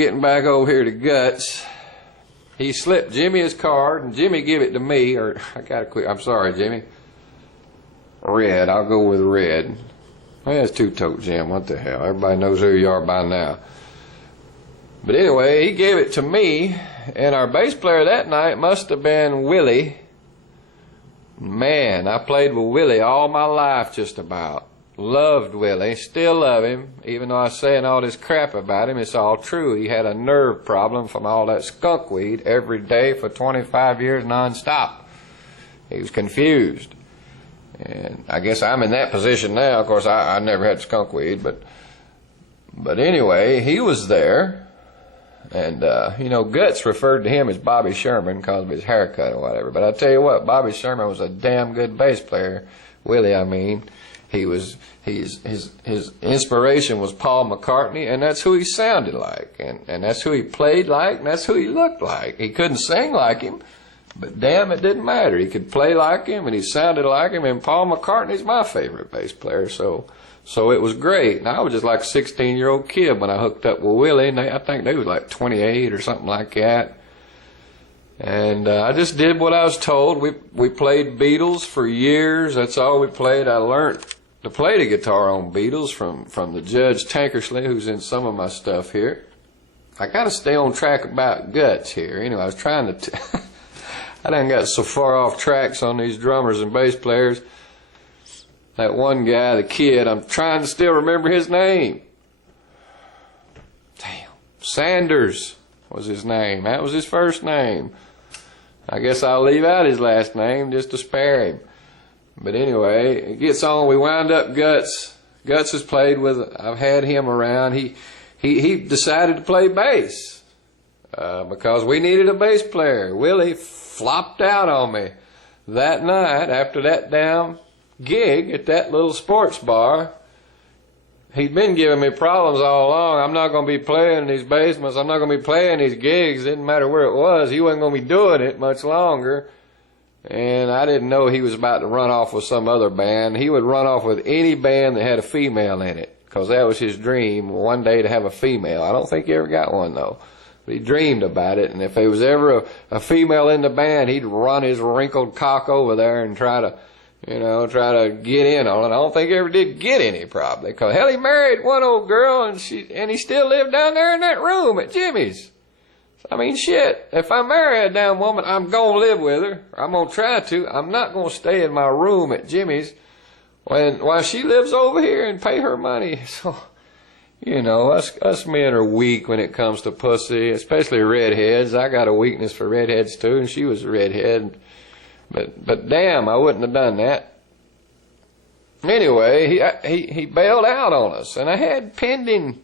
getting back over here to Guts, he slipped Jimmy his card, and Jimmy give it to me, or I gotta quit. I'm sorry, Jimmy. Red, I'll go with red. Well, it's two-toed Jim, what the hell? Everybody knows who you are by now. But anyway, he gave it to me, and our bass player that night must have been Willie. Man, I played with Willie all my life just about. Loved Willie, still love him, even though I was saying all this crap about him, it's all true. He had a nerve problem from all that skunk weed every day for 25 years non-stop. He was confused. And I guess I'm in that position now. Of course, I never had skunk weed, but anyway, he was there. And, you know, Guts referred to him as Bobby Sherman because of his haircut or whatever. But I tell you what, Bobby Sherman was a damn good bass player. Willie, I mean. His inspiration was Paul McCartney, and that's who he sounded like. And that's who he played like, and that's who he looked like. He couldn't sing like him, but damn, it didn't matter. He could play like him, and he sounded like him, and Paul McCartney's my favorite bass player, so it was great. And I was just like a 16-year-old kid when I hooked up with Willie, and I think they was like 28 or something like that. And I just did what I was told. We played Beatles for years. That's all we played. I learned to play the guitar on Beatles from the Judge Tankersley, who's in some of my stuff here. I got to stay on track about Guts here. Anyway, I was trying to... I done got so far off tracks on these drummers and bass players. That one guy, the kid, I'm trying to still remember his name. Damn. Sanders was his name. That was his first name. I guess I'll leave out his last name just to spare him. But anyway, it gets on. We wound up Guts. Guts has played with, I've had him around. He decided to play bass because we needed a bass player. Willie flopped out on me that night after that damn gig at that little sports bar. He'd been giving me problems all along. I'm not going to be playing in these basements. I'm not going to be playing these gigs. It didn't matter where it was. He wasn't going to be doing it much longer. And I didn't know he was about to run off with some other band. He would run off with any band that had a female in it, because that was his dream, one day to have a female. I don't think he ever got one, though. But he dreamed about it, and if there was ever a female in the band, he'd run his wrinkled cock over there and try to get in on it. I don't think he ever did get any, probably, because hell, he married one old girl, and he still lived down there in that room at Jimmy's. I mean, shit, if I marry a damn woman, I'm going to live with her. I'm going to try to. I'm not going to stay in my room at Jimmy's while she lives over here and pay her money. So, you know, us men are weak when it comes to pussy, especially redheads. I got a weakness for redheads, too, and she was a redhead. But damn, I wouldn't have done that. Anyway, he bailed out on us, and I had pending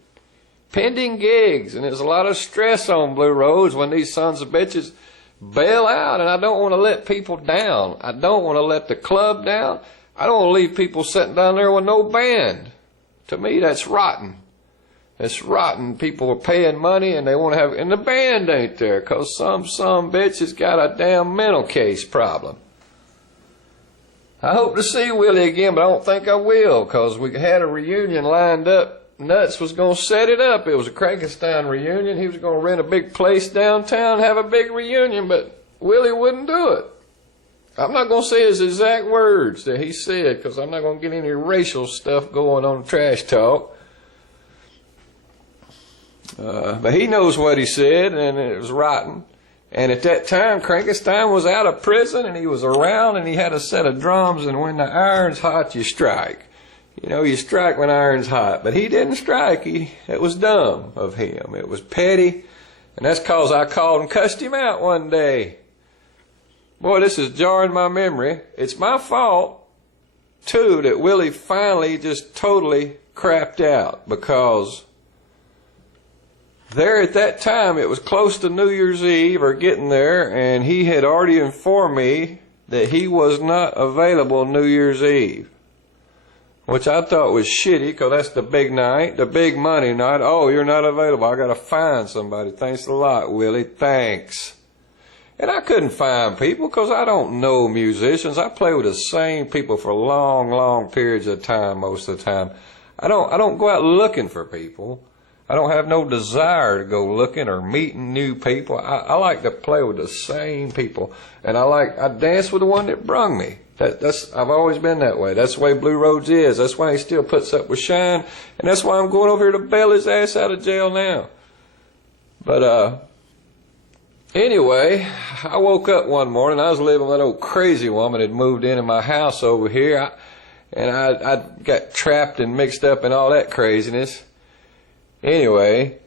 gigs, and there's a lot of stress on Blue Roads when these sons of bitches bail out, and I don't want to let people down. I don't want to let the club down. I don't want to leave people sitting down there with no band. To me, that's rotten. It's rotten. People are paying money, and they want to have, and the band ain't there, because some bitch has got a damn mental case problem. I hope to see Willie again, but I don't think I will, because we had a reunion lined up. Nuts was going to set it up. It was a Frankenstein reunion. He was going to rent a big place downtown, have a big reunion, but Willie wouldn't do it. I'm not going to say his exact words that he said, because I'm not going to get any racial stuff going on Trash Talk. But he knows what he said, and it was rotten. And at that time, Frankenstein was out of prison, and he was around, and he had a set of drums, and when the iron's hot, you strike. You know, you strike when iron's hot. But he didn't strike. It was dumb of him. It was petty. And that's because I called and cussed him out one day. Boy, this is jarring my memory. It's my fault, too, that Willie finally just totally crapped out. Because there at that time, it was close to New Year's Eve or getting there. And he had already informed me that he was not available New Year's Eve. Which I thought was shitty, because that's the big night, the big money night. Oh, you're not available. I got to find somebody. Thanks a lot, Willie. Thanks. And I couldn't find people because I don't know musicians. I play with the same people for long, long periods of time most of the time. I don't go out looking for people. I don't have no desire to go looking or meeting new people. I like to play with the same people, and I dance with the one that brung me. I've always been that way. That's the way Blue Roads is. That's why he still puts up with Shine, and that's why I'm going over here to bail his ass out of jail now. But anyway, I woke up one morning. I was living with that old crazy woman that moved into my house over here, and I got trapped and mixed up in all that craziness. Anyway,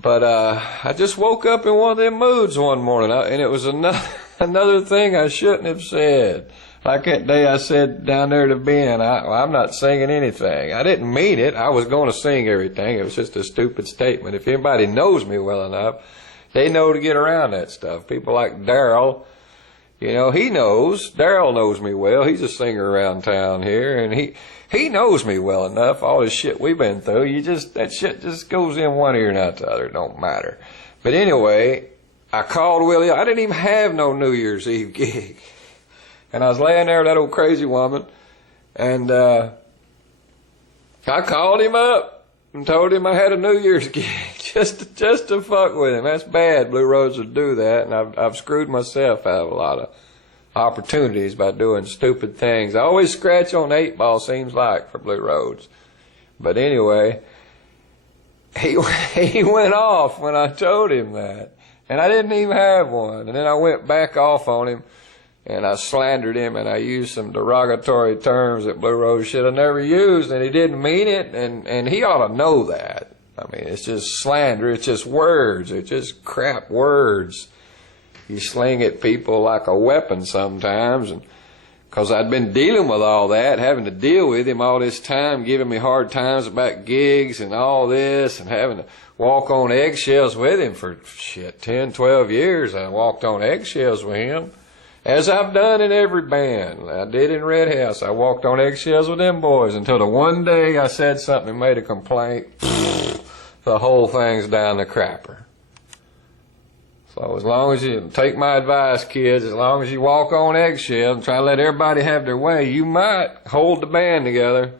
but I just woke up in one of them moods one morning, and it was another thing I shouldn't have said. Like that day I said down there to Ben, I'm not singing anything. I didn't mean it. I was going to sing everything. It was just a stupid statement. If anybody knows me well enough, they know to get around that stuff. People like Daryl, you know, he knows. Daryl knows me well. He's a singer around town here, and he knows me well enough. All this shit we've been through, that shit just goes in one ear and out the other. It don't matter. But anyway, I called Willie. I didn't even have no New Year's Eve gig. And I was laying there with that old crazy woman, and I called him up and told him I had a New Year's gig just to fuck with him. That's bad. Blue Roads would do that, and I've screwed myself out of a lot of opportunities by doing stupid things. I always scratch on the 8 ball, seems like, for Blue Roads. But anyway, he went off when I told him that, and I didn't even have one. And then I went back off on him, and I slandered him, and I used some derogatory terms that Blue Rose should have never used, and he didn't mean it, and he ought to know that. I mean, it's just slander. It's just words. It's just crap words. You sling at people like a weapon sometimes, and because I'd been dealing with all that, having to deal with him all this time, giving me hard times about gigs and all this, and having to walk on eggshells with him for, 10, 12 years. I walked on eggshells with him. As I've done in every band. I did in Red House. I walked on eggshells with them boys until the one day I said something and made a complaint. The whole thing's down the crapper. So as long as you take my advice, kids, as long as you walk on eggshells and try to let everybody have their way, you might hold the band together.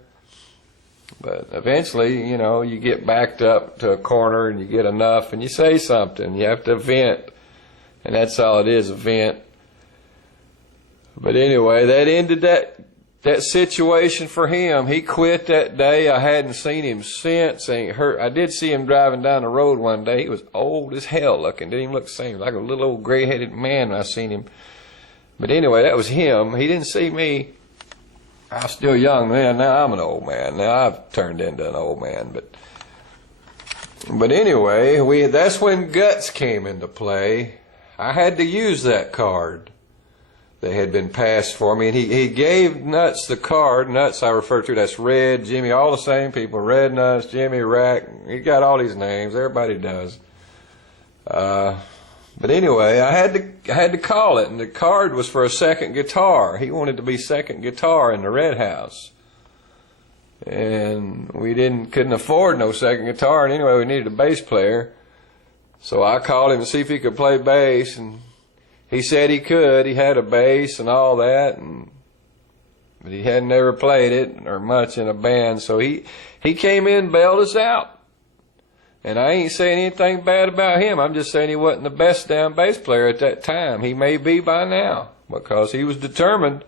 But eventually, you know, you get backed up to a corner and you get enough and you say something. You have to vent. And that's all it is, a vent. But anyway, that ended that situation for him. He quit that day. I hadn't seen him since. I did see him driving down the road one day. He was old as hell looking. Didn't even look the same. Like a little old gray-headed man when I seen him. But anyway, that was him. He didn't see me. I was still young then. Now I'm an old man. Now I've turned into an old man. But anyway, that's when guts came into play. I had to use that card that had been passed for me, and he gave Nuts the card. Nuts I refer to, that's Red, Jimmy, all the same people. Red Nuts, Jimmy, Rack, he got all these names. Everybody does. But anyway, I had to call it, and the card was for a second guitar. He wanted to be second guitar in the Red House, and we couldn't afford no second guitar. And anyway, we needed a bass player, so I called him to see if he could play bass, and he said he could. He had a bass and all that, but he hadn't ever played it or much in a band. So he came in and bailed us out. And I ain't saying anything bad about him. I'm just saying he wasn't the best damn bass player at that time. He may be by now because he was determined.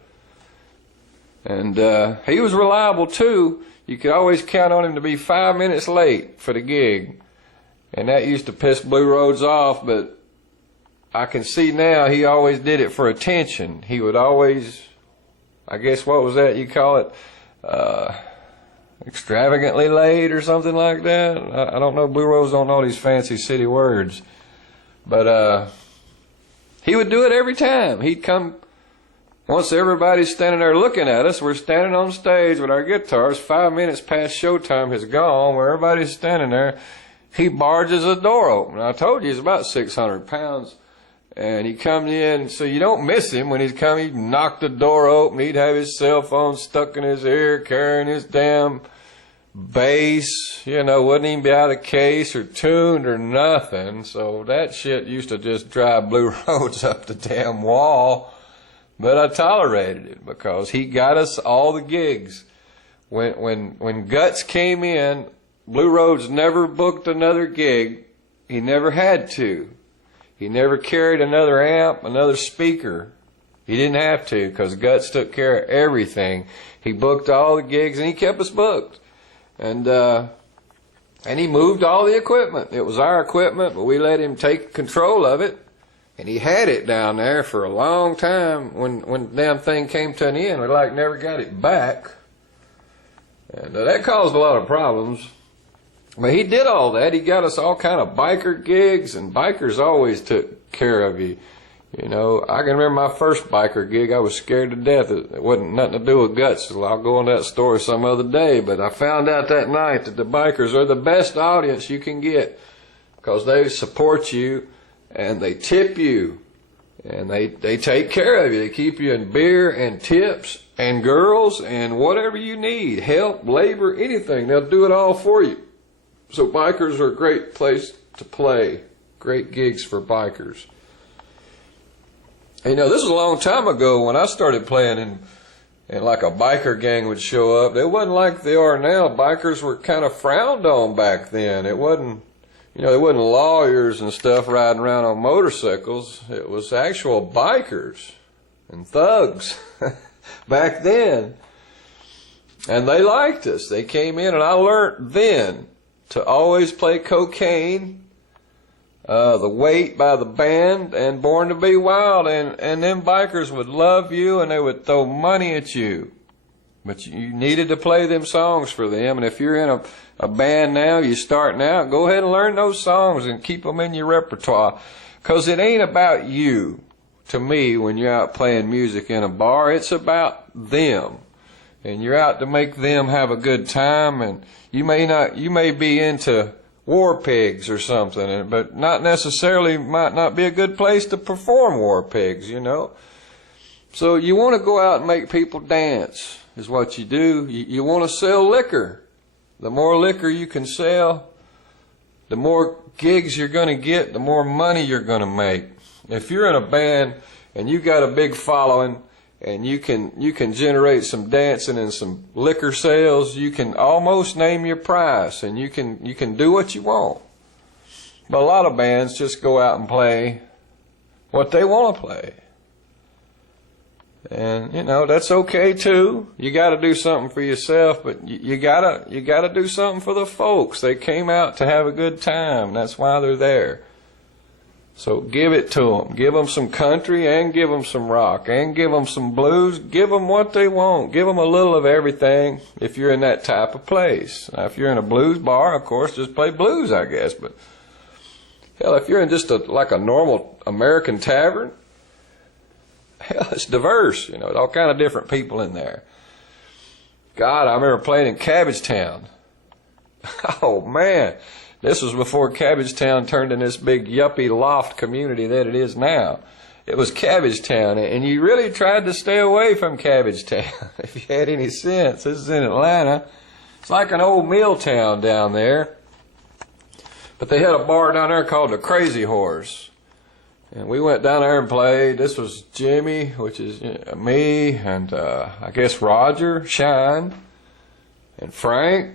And he was reliable too. You could always count on him to be 5 minutes late for the gig. And that used to piss Blue Roads off, but I can see now he always did it for attention. He would always, I guess, what was that you call it? Extravagantly late or something like that. I don't know. Blue Rose don't know these fancy city words. But he would do it every time. He'd come, once everybody's standing there looking at us, we're standing on stage with our guitars, 5 minutes past showtime has gone, where everybody's standing there, he barges the door open. I told you he's about 600 pounds. And he comes in, so you don't miss him when he's coming. He'd knock the door open. He'd have his cell phone stuck in his ear, carrying his damn bass. You know, wouldn't even be out of case or tuned or nothing. So that shit used to just drive Blue Roads up the damn wall. But I tolerated it because he got us all the gigs. When Guts came in, Blue Roads never booked another gig. He never had to. He never carried another amp, another speaker. He didn't have to, because Guts took care of everything. He booked all the gigs, and he kept us booked. And he moved all the equipment. It was our equipment, but we let him take control of it. And he had it down there for a long time. When the damn thing came to an end, we never got it back. And that caused a lot of problems. But he did all that. He got us all kind of biker gigs, and bikers always took care of you. You know, I can remember my first biker gig. I was scared to death. It wasn't nothing to do with Guts. So I'll go into that story some other day. But I found out that night that the bikers are the best audience you can get, because they support you and they tip you and they take care of you. They keep you in beer and tips and girls and whatever you need, help, labor, anything. They'll do it all for you. So bikers are a great place to play. Great gigs for bikers. You know, this was a long time ago when I started playing, and like a biker gang would show up. It wasn't like they are now. Bikers were kind of frowned on back then. It wasn't, you know, there wasn't lawyers and stuff riding around on motorcycles. It was actual bikers and thugs back then. And they liked us. They came in, and I learned then to always play Cocaine, The Weight by the band, and Born to Be Wild, and them bikers would love you, and they would throw money at you. But you needed to play them songs for them, and if you're in a band now, you're starting out, go ahead and learn those songs and keep them in your repertoire, because it ain't about you, to me, when you're out playing music in a bar. It's about them. And you're out to make them have a good time, and you may be into War Pigs or something, but not necessarily, might not be a good place to perform War Pigs, you know. So you want to go out and make people dance, is what you do. You want to sell liquor. The more liquor you can sell, the more gigs you're going to get, the more money you're going to make. If you're in a band and you got a big following, and you can generate some dancing and some liquor sales, you can almost name your price, and you can do what you want. But a lot of bands just go out and play what they want to play. And you know, that's okay too. You got to do something for yourself, but you got to do something for the folks. They came out to have a good time. That's why they're there. So give it to them. Give them some country, and give them some rock, and give them some blues. Give them what they want. Give them a little of everything if you're in that type of place. Now, if you're in a blues bar, of course, just play blues, I guess. But hell, if you're in just like a normal American tavern, hell, it's diverse. You know, all kind of different people in there. God, I remember playing in Cabbagetown. Oh, man. This was before Cabbagetown turned into this big yuppie loft community that it is now. It was Cabbagetown, and you really tried to stay away from Cabbagetown if you had any sense. This is in Atlanta. It's like an old mill town down there. But they had a bar down there called the Crazy Horse. And we went down there and played. This was Jimmy, which is me, and I guess Roger, Shine, and Frank.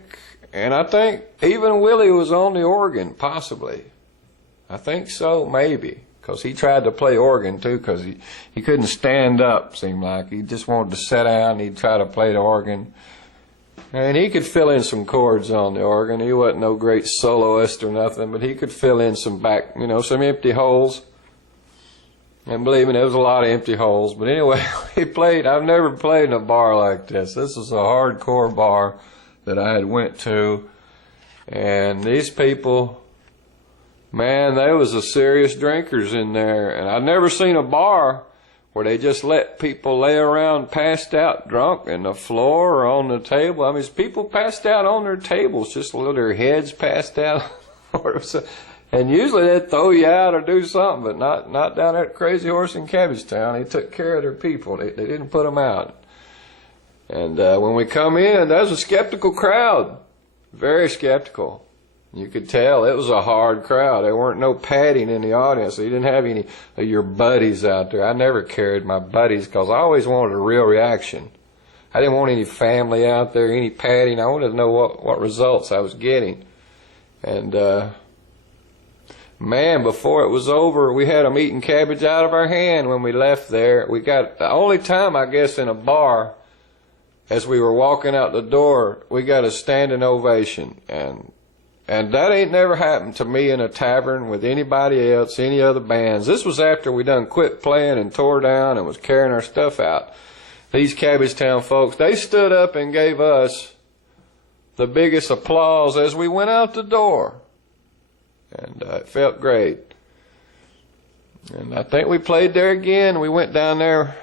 And I think even Willie was on the organ, possibly. I think so, maybe. Because he tried to play organ, too, because he couldn't stand up, seemed like. He just wanted to sit down, and he'd try to play the organ. And he could fill in some chords on the organ. He wasn't no great soloist or nothing, but he could fill in some some empty holes. And believe me, there was a lot of empty holes. But anyway, he played. I've never played in a bar like this. This was a hardcore bar that I had went to, and these people, man, they was a serious drinkers in there, and I'd never seen a bar where they just let people lay around passed out drunk in the floor or on the table. I mean, people passed out on their tables, just with their heads passed out, and usually they'd throw you out or do something, but not down there at Crazy Horse in Cabbagetown. They took care of their people. They didn't put them out. And when we come in, there's a skeptical crowd, very skeptical. You could tell it was a hard crowd. There weren't no padding in the audience. So you didn't have any of your buddies out there. I never carried my buddies because I always wanted a real reaction. I didn't want any family out there, any padding. I wanted to know what results I was getting. And man, before it was over, we had them eating cabbage out of our hand when we left there. We got, the only time, I guess, in a bar, as we were walking out the door, we got a standing ovation. And that ain't never happened to me in a tavern with anybody else, any other bands. This was after we done quit playing and tore down and was carrying our stuff out. These Cabbage Town folks, they stood up and gave us the biggest applause as we went out the door. And it felt great. And I think we played there again. We went down there.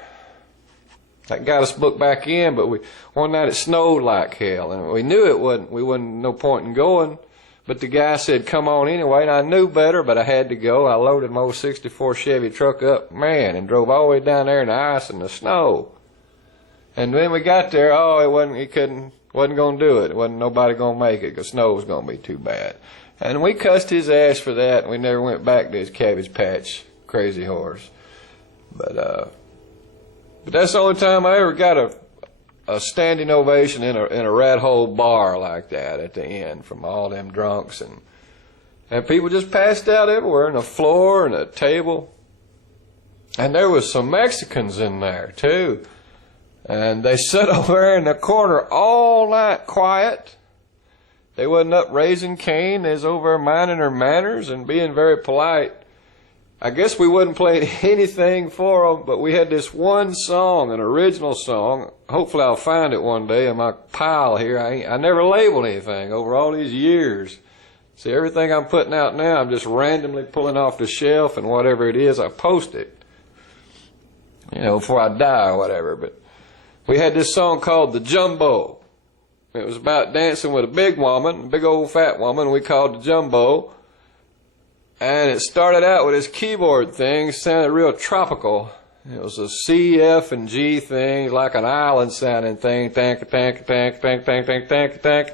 That got us booked back in, but one night it snowed like hell. And we knew we wasn't no point in going. But the guy said, come on anyway, and I knew better, but I had to go. I loaded my old 64 Chevy truck up, man, and drove all the way down there in the ice and the snow. And when we got there, wasn't going to do it. It wasn't nobody going to make it because snow was going to be too bad. And we cussed his ass for that, and we never went back to his cabbage patch, crazy horse. But that's the only time I ever got a standing ovation in a rat hole bar like that at the end from all them drunks, and people just passed out everywhere, on the floor and the table. And there was some Mexicans in there too, and they sat over there in the corner all night quiet. They wasn't up raising Cain. They was over there minding their manners and being very polite. I guess we wasn't playing anything for them, but we had this one song, an original song. Hopefully I'll find it one day in my pile here. I never labeled anything over all these years. See, everything I'm putting out now, I'm just randomly pulling off the shelf, and whatever it is, I post it. Before I die or whatever. But we had this song called The Jumbo. It was about dancing with a big woman, a big old fat woman we called the Jumbo. And it started out with this keyboard thing, sounded real tropical. It was a C, F, and G thing, like an island sounding thing. Tank, tank, tank, tank, tank, tank, tank, tank.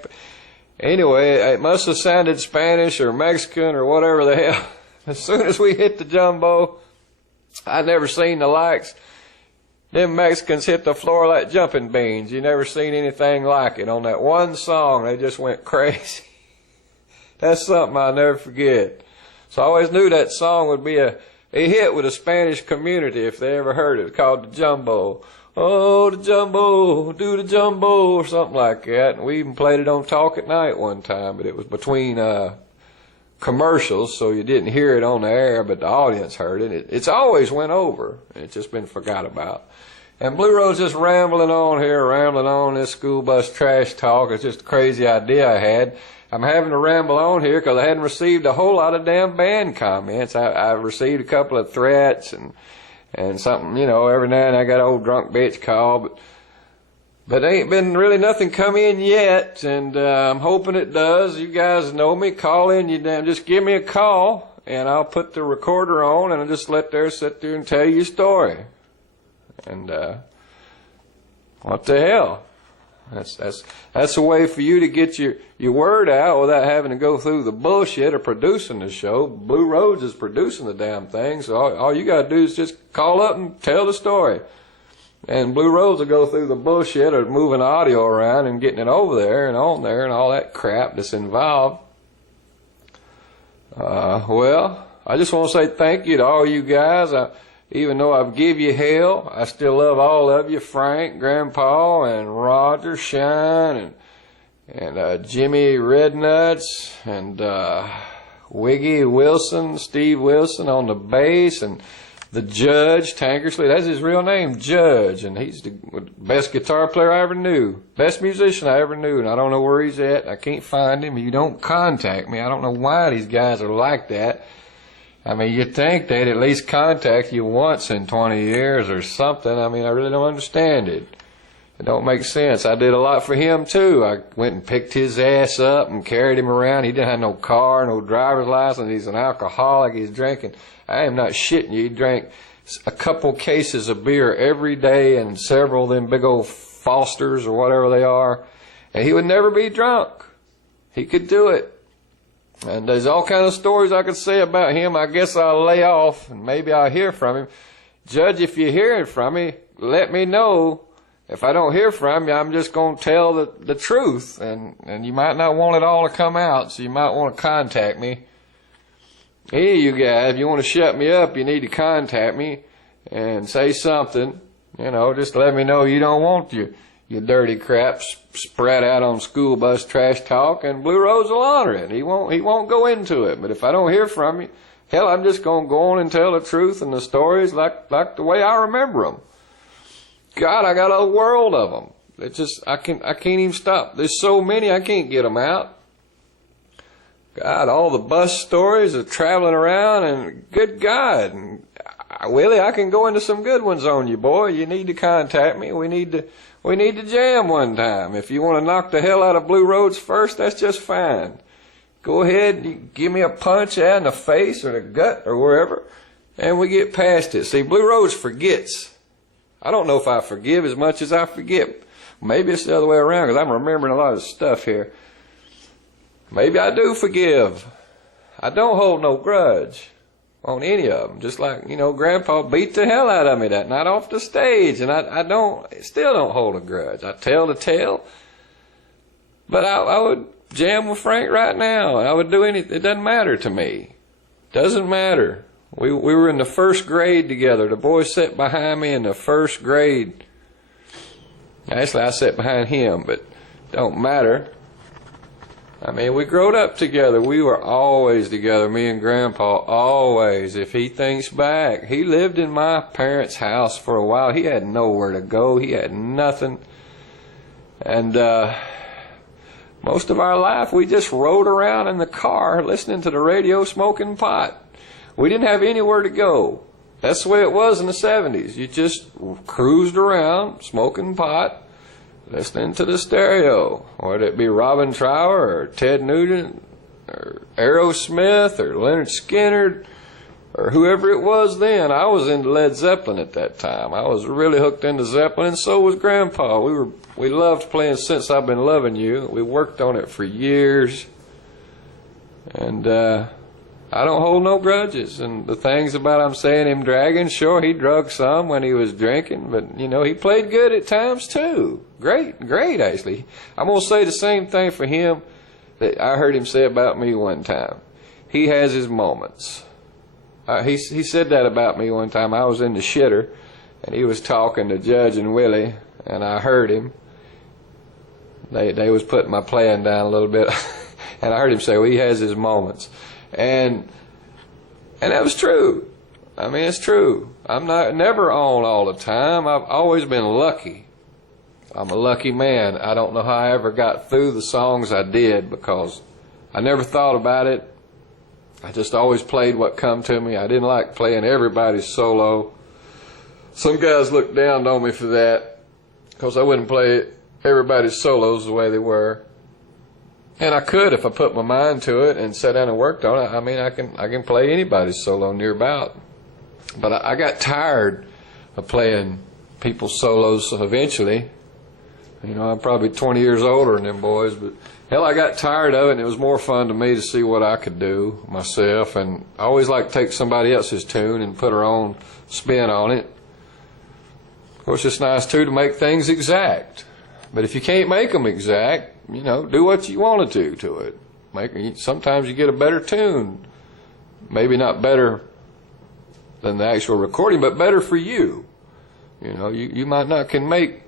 Anyway, it must have sounded Spanish or Mexican or whatever the hell. As soon as we hit the Jumbo, I'd never seen the likes. Them Mexicans hit the floor like jumping beans. You never seen anything like it. On that one song, they just went crazy. That's something I'll never forget. So I always knew that song would be a hit with the Spanish community if they ever heard it. It's called The Jumbo. Oh, the Jumbo, do the Jumbo, or something like that. And we even played it on Talk at Night one time, but it was between commercials, so you didn't hear it on the air, but the audience heard it. It's always went over. It's just been forgot about. And Blue Road's just rambling on this school bus trash talk. It's just a crazy idea I had. I'm having to ramble on here because I hadn't received a whole lot of damn band comments. I've received a couple of threats and something, every now and then I got an old drunk bitch call, but there ain't been really nothing come in yet, and I'm hoping it does. You guys know me. Call in, just give me a call, and I'll put the recorder on, and I'll just sit there and tell you a story. And what the hell? That's a way for you to get your word out without having to go through the bullshit of producing the show. Blue Roads is producing the damn thing, so all you gotta do is just call up and tell the story. And Blue Roads will go through the bullshit of moving audio around and getting it over there and on there and all that crap that's involved. Well, I just want to say thank you to all you guys. Even though I've give you hell, I still love all of you, Frank, Grandpa, and Roger Shine, and Jimmy Rednuts, and Wiggy Wilson, Steve Wilson on the bass, and the Judge, Tankersley. That's his real name, Judge, and he's the best guitar player I ever knew, best musician I ever knew, and I don't know where he's at. I can't find him. You don't contact me. I don't know why these guys are like that. I mean, you'd think they'd at least contact you once in 20 years or something. I mean, I really don't understand it. It don't make sense. I did a lot for him, too. I went and picked his ass up and carried him around. He didn't have no car, no driver's license. He's an alcoholic. He's drinking. I am not shitting you. He drank a couple cases of beer every day and several of them big old Fosters or whatever they are. And he would never be drunk. He could do it. And there's all kind of stories I could say about him. I guess I'll lay off and maybe I'll hear from him. Judge, if you're hearing from me, let me know. if I don't hear from you, I'm just going to tell the truth, and you might not want it all to come out, so you might want to contact me. Any of you guys, if you want to shut me up, you need to contact me and say something. You know, just let me know you don't want your dirty crap spread out on school bus trash talk, and Blue Rose will honor it. He won't go into it. But if I don't hear from you, hell, I'm just going to go on and tell the truth and the stories like the way I remember them. God, I got a world of them. It's just, I can't even stop. There's so many, I can't get them out. God, all the bus stories of traveling around, and good God, and Willie, I can go into some good ones on you, boy. You need to contact me. We need to jam one time. If you want to knock the hell out of Blue Roads first, that's just fine. Go ahead, you give me a punch out in the face or the gut or wherever, and we get past it. See, Blue Roads forgets. I don't know if I forgive as much as I forget. Maybe it's the other way around, because I'm remembering a lot of stuff here. Maybe I do forgive. I don't hold no grudge on any of them. Just like, you know, Grandpa beat the hell out of me that night off the stage, and I still don't hold a grudge. I tell the tale, but I would jam with Frank right now. I would do anything. It doesn't matter to me. Doesn't matter. We were in the first grade together. The boy sat behind me in the first grade. Actually, I sat behind him, but don't matter. I mean, we growed up together. We were always together, me and Grandpa, always. If he thinks back, he lived in my parents' house for a while. He had nowhere to go. He had nothing. And most of our life, we just rode around in the car, listening to the radio, smoking pot. We didn't have anywhere to go. That's the way it was in the 70s. You just cruised around, smoking pot, listening to the stereo, whether it be Robin Trower or Ted Nugent or Aerosmith or Leonard Skinner or whoever it was then. I was into Led Zeppelin at that time. I was really hooked into Zeppelin, and so was Grandpa. We loved playing Since I've Been Loving You. We worked on it for years, and I don't hold no grudges. And the things about I'm saying him dragging, sure, he drug some when he was drinking, but, you know, he played good at times too. Great, actually. I'm going to say the same thing for him that I heard him say about me one time. He has his moments. He said that about me one time. I was in the shitter, and he was talking to Judge and Willie, and I heard him. They was putting my playing down a little bit, and I heard him say, well, he has his moments. And that was true. I mean, it's true. I'm never on all the time. I've always been lucky. I'm a lucky man. I don't know how I ever got through the songs I did, because I never thought about it. I just always played what come to me. I didn't like playing everybody's solo. Some guys looked down on me for that, because I wouldn't play everybody's solos the way they were. And I could if I put my mind to it and sat down and worked on it. I mean, I can play anybody's solo near about. But I got tired of playing people's solos eventually. You know, I'm probably 20 years older than them boys, but hell, I got tired of it, and it was more fun to me to see what I could do myself. And I always like to take somebody else's tune and put our own spin on it. Of course, it's nice too to make things exact. But if you can't make them exact, you know, do what you want to do to it. Sometimes you get a better tune. Maybe not better than the actual recording, but better for you. You know, you might not can make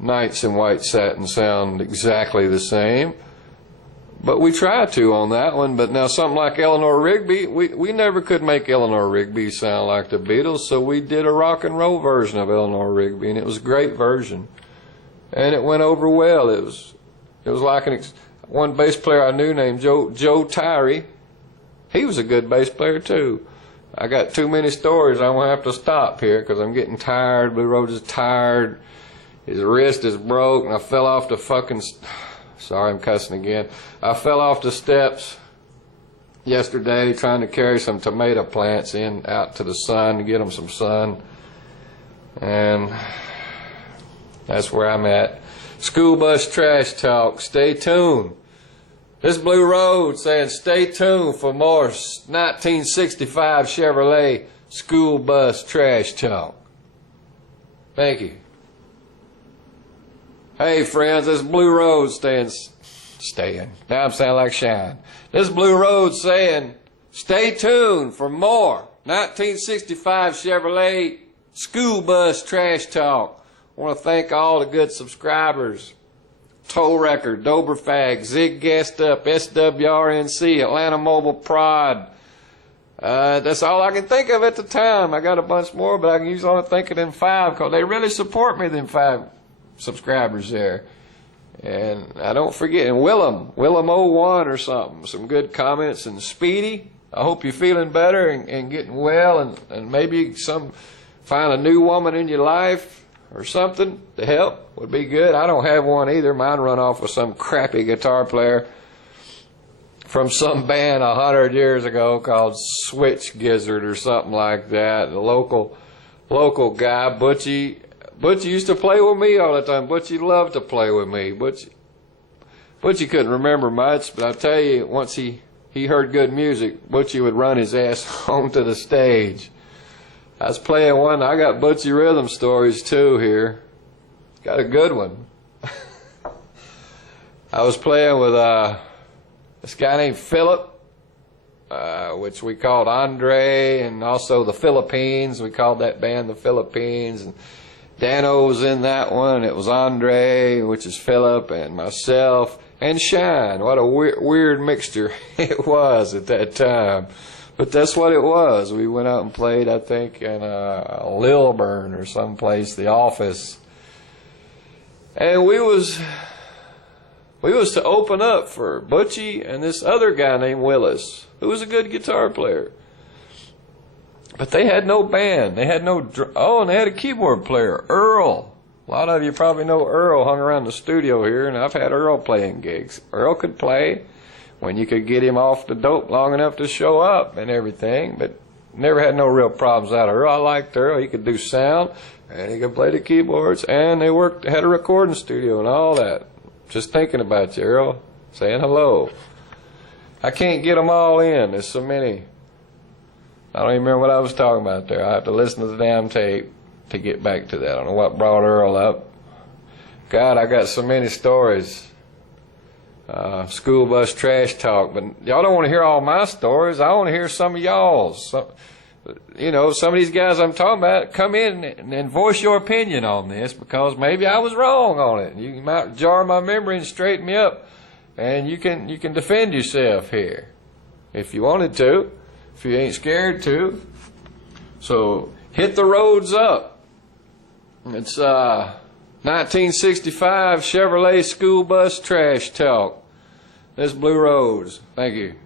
Nights in White Satin sound exactly the same, but we try to on that one. But now something like Eleanor Rigby, we never could make Eleanor Rigby sound like the Beatles, so we did a rock and roll version of Eleanor Rigby, and it was a great version. And it went over well. It was like one bass player I knew named Joe Tyree. He was a good bass player too. I got too many stories. I'm going to have to stop here because I'm getting tired. Blue Rose is tired. His wrist is broke, and I fell off the fucking... Sorry, I'm cussing again. I fell off the steps yesterday trying to carry some tomato plants out to the sun to get them some sun. And that's where I'm at. School bus trash talk. Stay tuned. This is Blue Road saying stay tuned for more 1965 Chevrolet school bus trash talk. Thank you. Hey friends, this Blue Road staying. Now I'm sounding like Shine. This Blue Road saying, stay tuned for more 1965 Chevrolet school bus trash talk. I want to thank all the good subscribers. Tow Record, Doberfag, Zig Gassed Up, SWRNC, Atlanta Mobile Prod. That's all I can think of at the time. I got a bunch more, but I can use only think of them 5 because they really support me, them 5 subscribers there. And I don't forget, and Willem 01 or something, some good comments, and Speedy, I hope you're feeling better and getting well, and maybe find a new woman in your life or something to help would be good. I don't have one either. Mine run off with some crappy guitar player from some band 100 years ago called Switch Gizzard or something like that. The local guy, Butchie used to play with me all the time. Butchie loved to play with me. Butchie couldn't remember much, but I tell you, once he heard good music, Butchie would run his ass onto the stage. I was playing one. I got Butchie rhythm stories too here. Got a good one. I was playing with this guy named Philip, which we called Andre, and also the Philippines. We called that band the Philippines. And Dano was in that one. It was Andre, which is Philip, and myself, and Shine. What a weird mixture it was at that time. But that's what it was. We went out and played, I think, in Lilburn or someplace, the Office. And we was to open up for Butchie and this other guy named Willis, who was a good guitar player. But they had no band. They had no... and they had a keyboard player, Earl. A lot of you probably know Earl, hung around the studio here, and I've had Earl playing gigs. Earl could play when you could get him off the dope long enough to show up and everything, but never had no real problems out of Earl. I liked Earl. He could do sound, and he could play the keyboards, and they had a recording studio and all that. Just thinking about you, Earl, saying hello. I can't get them all in. There's so many. I don't even remember what I was talking about there. I have to listen to the damn tape to get back to that. I don't know what brought Earl up. God, I got so many stories. School bus trash talk, but y'all don't want to hear all my stories. I want to hear some of y'all's. Some of these guys I'm talking about, come in and voice your opinion on this, because maybe I was wrong on it. You might jar my memory and straighten me up, and you can defend yourself here if you wanted to, if you ain't scared to. So hit the roads up. It's 1965 Chevrolet school bus trash talk. This Blue Roads. Thank you.